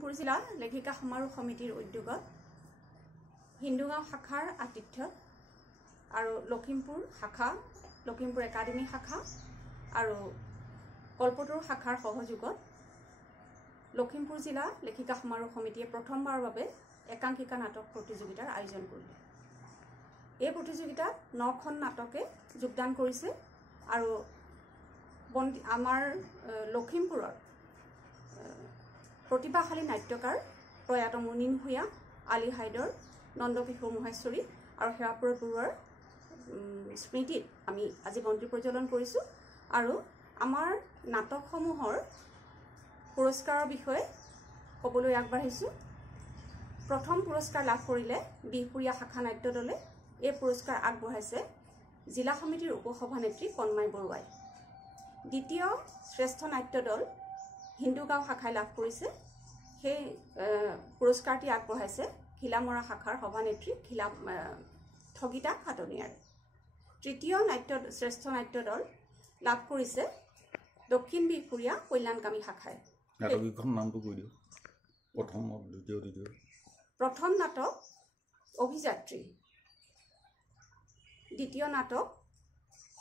লখিমপুৰ জিলা লেখিকা সমাৰোহ সমিতিৰ উদ্যোগত হিন্দুগাঁও শাখাৰ আতিথ্যত আৰু লখিমপুৰ শাখা লখিমপুৰ একাডেমী শাখা আৰু কল্পতৰু শাখাৰ সহযোগত লখিমপুৰ জিলা লেখিকা সমাৰোহ সমিতিয়ে প্ৰথমবাৰৰ বাবে একাংকিকা নাটক প্ৰতিযোগিতাৰ আয়োজন কৰিলে। এই প্ৰতিযোগিতাত 9খন নাটকে যোগদান কৰিছে আৰু আমাৰ লখিমপুৰৰ প্ৰতিভাশালী নাট্যকাৰ প্ৰয়াত মুনিন ভূঞা, আলী হাইদৰ, নন্দকিশোৰ মহেশ্বৰী আৰু সেৱাপুৰ বৰুৱাৰ স্মৃতিত আমি আজি বন্তি প্ৰজ্বলন কৰিছোঁ আৰু আমাৰ নাটকসমূহৰ পুৰস্কাৰৰ বিষয়ে ক'বলৈ আগবাঢ়িছোঁ। প্ৰথম পুৰস্কাৰ লাভ কৰিলে বিহপুৰীয়া শাখা নাট্য দলে। এই পুৰস্কাৰ আগবঢ়াইছে জিলা সমিতিৰ উপসভানেত্ৰী কণমাই বৰুৱাই। দ্বিতীয় শ্ৰেষ্ঠ নাট্য দল হিন্দুগাঁও শাখাই লাভ কৰিছে। সেই পুৰস্কাৰটি আগবঢ়াইছে ঘিলামৰা শাখাৰ সভানেত্ৰী ঠগিতা খাটনিয়াৰে। তৃতীয় শ্ৰেষ্ঠ নাট্য দল লাভ কৰিছে দক্ষিণ বিহপুৰীয়া কল্যাণকামী শাখাই। প্ৰথম নাটক অভিযাত্ৰী, দ্বিতীয় নাটক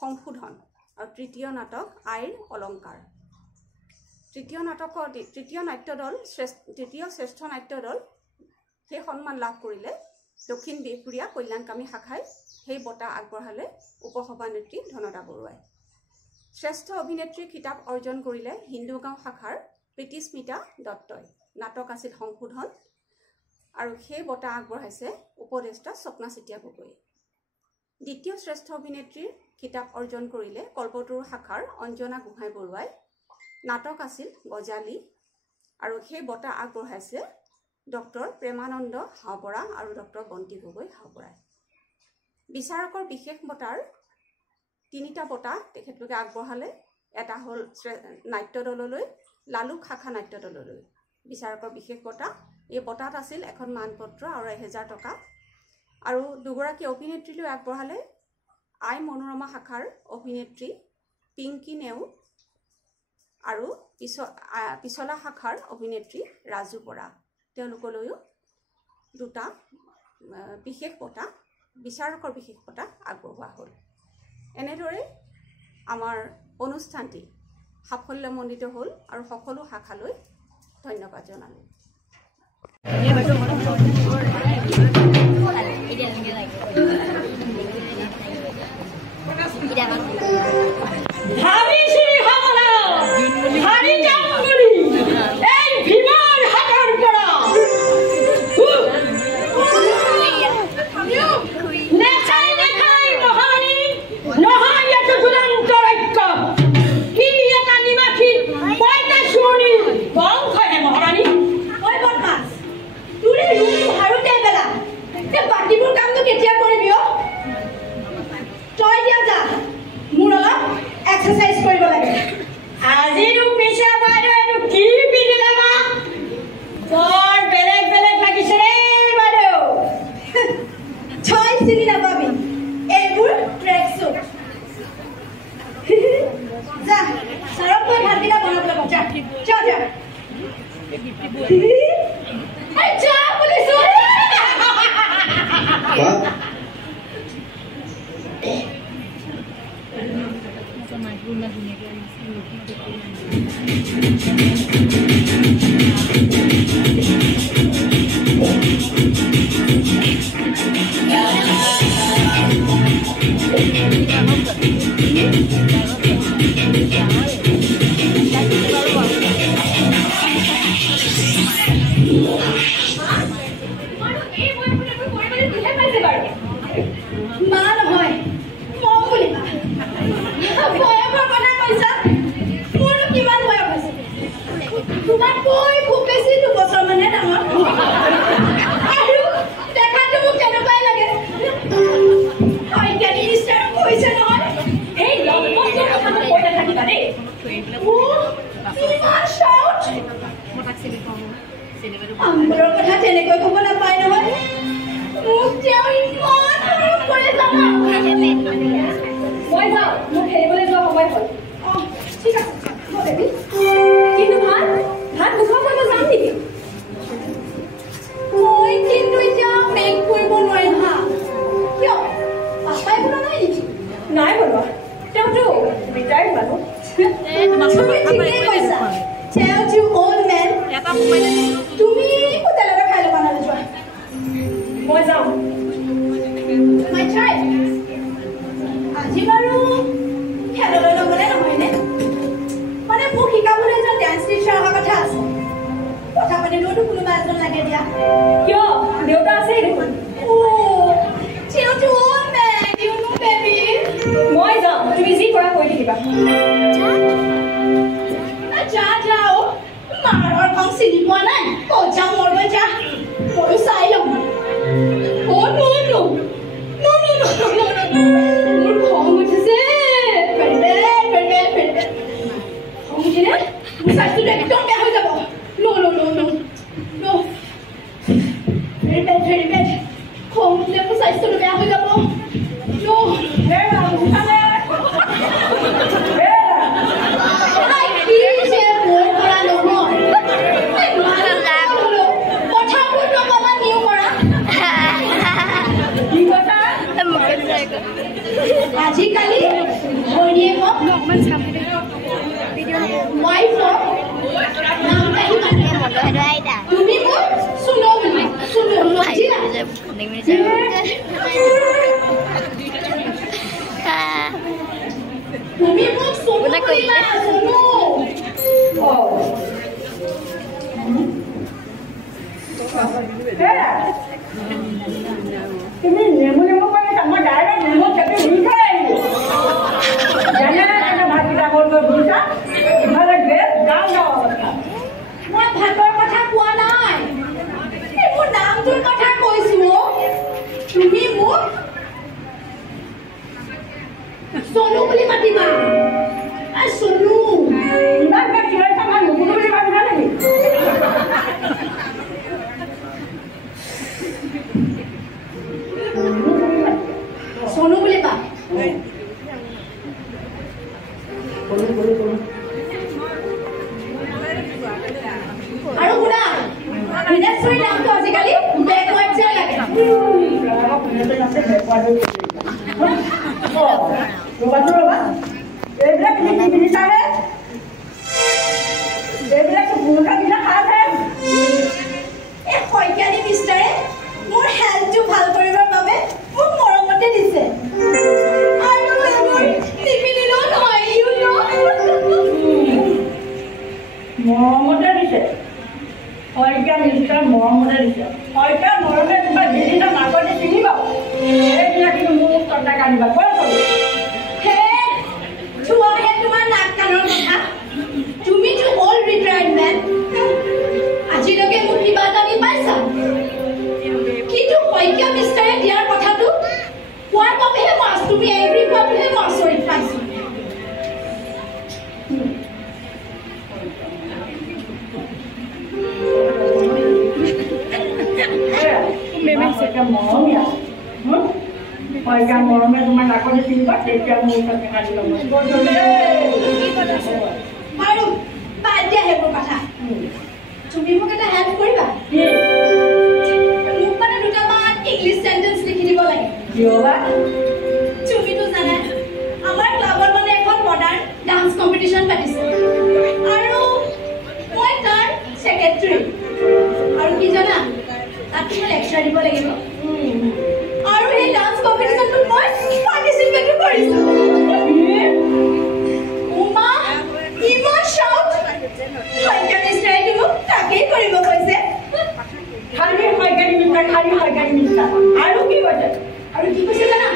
সংশোধন আৰু তৃতীয় নাটক আইৰ অলংকাৰ। তৃতীয় শ্ৰেষ্ঠ নাট্য দল সেই সন্মান লাভ কৰিলে দক্ষিণ বিহপুৰীয়া কল্যাণকামী শাখাই। সেই বঁটা আগবঢ়ালে উপসভানেত্ৰী ধনদা বৰুৱাই। শ্ৰেষ্ঠ অভিনেত্ৰীৰ খিতাপ অৰ্জন কৰিলে হিন্দুগাঁও শাখাৰ প্ৰীতিস্মিতা দত্তই। নাটক আছিল সংশোধন আৰু সেই বঁটা আগবঢ়াইছে উপদেষ্টা স্বপ্না চেতিয়া গগৈয়ে। দ্বিতীয় শ্ৰেষ্ঠ অভিনেত্ৰীৰ খিতাপ অৰ্জন কৰিলে কল্পতৰু শাখাৰ অঞ্জনা গোহাঁই বৰুৱাই। নাটক আছিল গজালি আৰু সেই বঁটা আগবঢ়াইছে ডক্টৰ প্ৰেমানন্দ হাওবৰা আৰু ডক্টৰ বন্তি গগৈ হাওবৰাই। বিচাৰকৰ বিশেষ বঁটাৰ 3টা বঁটা তেখেতলোকে আগবঢ়ালে। এটা হ'ল নাট্য দললৈ, লালুক শাখা নাট্য দললৈ বিচাৰকৰ বিশেষ বঁটা। এই বঁটাত আছিল এখন মানপত্ৰ আৰু 1000 টকা। আৰু দুগৰাকী অভিনেত্ৰীলৈ আগবঢ়ালে আই মনোৰমা শাখাৰ অভিনেত্ৰী পিংকি নেওগ আৰু পিছলা শাখাৰ অভিনেত্ৰী ৰাজু বৰা। তেওঁলোকলৈও 2টা বিশেষ বঁটা, বিচাৰকৰ বিশেষ বঁটা আগবঢ়োৱা হ'ল। এনেদৰে আমাৰ অনুষ্ঠানটি সাফল্যমণ্ডিত হ'ল আৰু সকলো শাখালৈ ধন্যবাদ জনালোঁ। ঠিক আছে, কিন্তু ভাত মুখৰ কৰিব যাম নেকি? tell you old man. তুমি হোটেলতে খাই ল'বা না যোৱা মই যাওঁ my child আজি বাৰু খেললৈ নগ'লে নহয়নে মানে মোক শিকাবলৈ এজন ডান্স টিচাৰ অহা কথা আছে কথা পাতিলেওতো কোনোবা এজন লাগে দিয়া কিয় দেউতা আছে দেখোন tell you old man you know baby মই যাওঁ তুমি যি কৰা কৈ থাকিবা যা যাও মাৰৰ খং চিনি পোৱা নাই পইচা মৰগৈ যা ময়ো চাই ল'ম মোৰ খং উঠিছে খং উঠিলে মোৰ স্বাস্থ্যটো একদম বেয়া হৈ যাব very bad খং উঠিলে মোৰ স্বাস্থ্যটো বেয়া হৈ যাব আজিকালি ভৈনীয়েকক তুমি মোক শুনো বুলি শুনো তুমি মোক শুনো তুমি নেমু নেমু কৰি মই ডাইৰেক্ট নেমু খেতি ঘূৰি খাই আহিব যেনে ভাতকেইটা কৰি ঘূৰিছা ইফালে গেছ গাঁও গাঁও মই ভাতৰ কথা কোৱা নাই মোৰ নামটোৰ কথা কৈছো তুমি মোক সোনু বুলি মাতিবা সোনু ইমান চিঞৰিছা মই নুকুলো বুলি মাতিবা নেকি সোনু বুলি পা আৰু শুনা বিদেশৰ নামটো আজিকালি বেকৱাৰ্ড যেন লাগে এইবিলাক কি পিন্ধিছানে এইবিলাক ভূমিকা বিলাক খাইছে এই শইকীয়ানী মিষ্টাৰে মোৰ হেল্থটো ভাল কৰিবৰ বাবে মোক মৰমতে দিছে আৰু এইবোৰ নিপিন্ধিলেও নহয় মৰমতে দিছে শইকীয়া মিষ্টাৰ মৰমতে দিছে শইকীয়া মৰমে কিবা যিদিনা নাগৰিক চিনি পাব সেইবিলাক কিন্তু মোক কণ্টাক আনিবা কৈ তোমাৰ নাক কাণৰ কথা তুমিতো অল্ড ৰিটায়াৰ্ড মেন আজিলৈকে মোক কিবা এটা দি পাইছা কিন্তু শইকীয়া মিষ্টাৰে দিয়াৰ কথাটো কোৱাৰ বাবেহে মাছ তুমি এভৰি কোৱাটোহে মই আচৰিত পাইছো মৰমীয়া শইকীয়া মৰমে তোমাৰ নাকতে চিনিবা তেতিয়া মোৰ কাটি ল'ব বাৰু বাদ দিয়া সেইবোৰ কথা তুমি মোক এটা হেল্প কৰিবা মোক মানে দুটামান ইংলিছ চেণ্টেন্স লিখি দিব লাগে তুমিতো জানা আমাৰ ক্লাবত মানে এখন মডাৰ্ণ ডান্স কম্পিটিশ্যন পাতিছে আৰু মই তাৰ ছেক্ৰেটাৰী আৰু কি জানা তাত মই লেকচাৰ দিব লাগিব আৰু এই ডান্স কম্পিটিশ্যনটোত মই পাৰ্টিচিপেট কৰিছো উমা ইমান শাউট শইকীয়া মিষ্টাৰে মোক তাকেই কৰিব কৈছে খালি শইকীয়া মিষ্টাৰ আৰু কি কৈছে জানা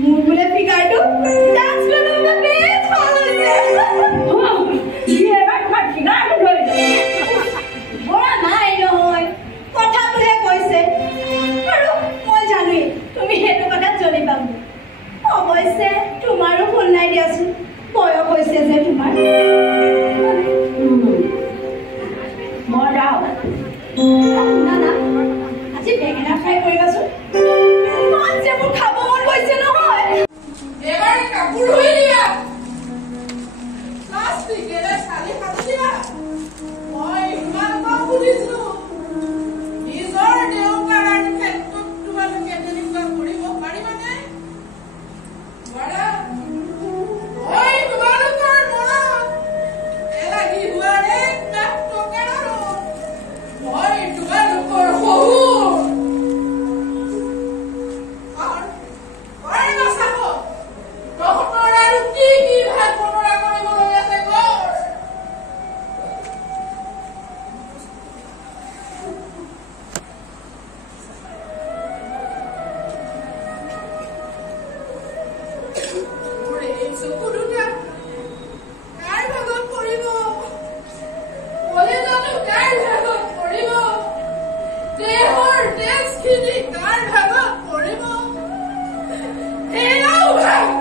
মোৰ বোলে ফিগাৰটো ডান্স কৰিব বাবে ভাল হৈছে বৰা নাই নহয় কথাটোহে কৈছে আৰু মই জানোৱেই তুমি সেইটো কথাত জ্বলি পাম অৱশ্যে তোমাৰো ভুল নাই দিয়াচোন বয়স হৈছে যে তোমাৰ মই যাওঁ না আজি বেঙেনা ফ্ৰাই কৰিবাচোন ইমান যে মোৰ খাব মন গৈছে নহয় এবাৰ কাপোৰ ধুই দিয়া প্লাষ্টিকেৰে চালি কাটি দিয়া মই ইমান কম বুজিছো নিজৰ দেউতাৰ ক্ষেত্ৰত তোমালোকে তেনেকুৱা কৰিব পাৰিবানে তোমালোকৰ মনত এলাগি হোৱাৰে জানো কাৰ ভাগত পৰিব দেহৰ তেজখিনি কাৰ ভাগত পৰিব হেৰাও ভাগ